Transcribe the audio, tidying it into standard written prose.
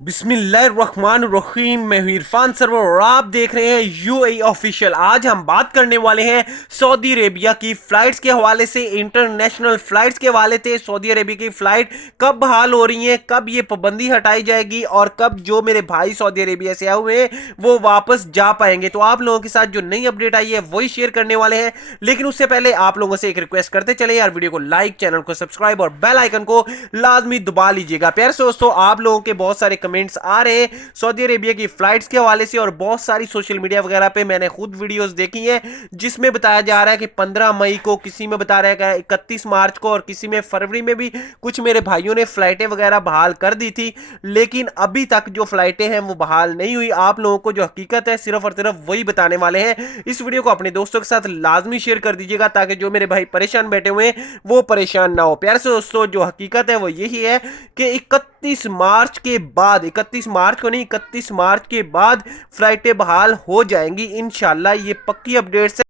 बिस्मिल्लाहिर्रहमानिर्रहीम। मैं हूं इरफान सरवर और आप देख रहे हैं यूएई ऑफिशियल। आज हम बात करने वाले हैं सऊदी अरेबिया की फ्लाइट्स के हवाले से। इंटरनेशनल फ्लाइट्स के हवाले से सऊदी अरेबिया की फ्लाइट कब बहाल हो रही है, कब ये पाबंदी हटाई जाएगी और कब जो मेरे भाई सऊदी अरेबिया से आए हुए हैं वो वापस जा पाएंगे। तो आप लोगों के साथ जो नई अपडेट आई है वही शेयर करने वाले हैं। लेकिन उससे पहले आप लोगों से एक रिक्वेस्ट करते चले यार, वीडियो को लाइक, चैनल को सब्सक्राइब और बेल आइकन को लाजमी दबा लीजिएगा। प्यारे से दोस्तों, आप लोगों के बहुत सारे कमेंट्स आ रहे हैं सऊदी अरेबिया की फ्लाइट्स के हवाले से और बहुत सारी सोशल मीडिया वगैरह पे मैंने खुद वीडियोस देखी हैं जिसमें बताया जा रहा है कि 15 मई को, किसी में बता रहा है 31 मार्च को और किसी में फरवरी में भी कुछ मेरे भाइयों ने फ्लाइटें वगैरह बहाल कर दी थी। लेकिन अभी तक जो फ्लाइटें हैं वो बहाल नहीं हुई। आप लोगों को जो हकीकत है सिर्फ और सिर्फ वही बताने वाले हैं। इस वीडियो को अपने दोस्तों के साथ लाजमी शेयर कर दीजिएगा ताकि जो मेरे भाई परेशान बैठे हुए हैं वो परेशान ना हो। प्यारे से दोस्तों, जो हकीकत है वो यही है कि 31 मार्च के बाद, 31 मार्च को नहीं, 31 मार्च के बाद फ्लाइटें बहाल हो जाएंगी इंशाल्लाह। ये पक्की अपडेट्स है।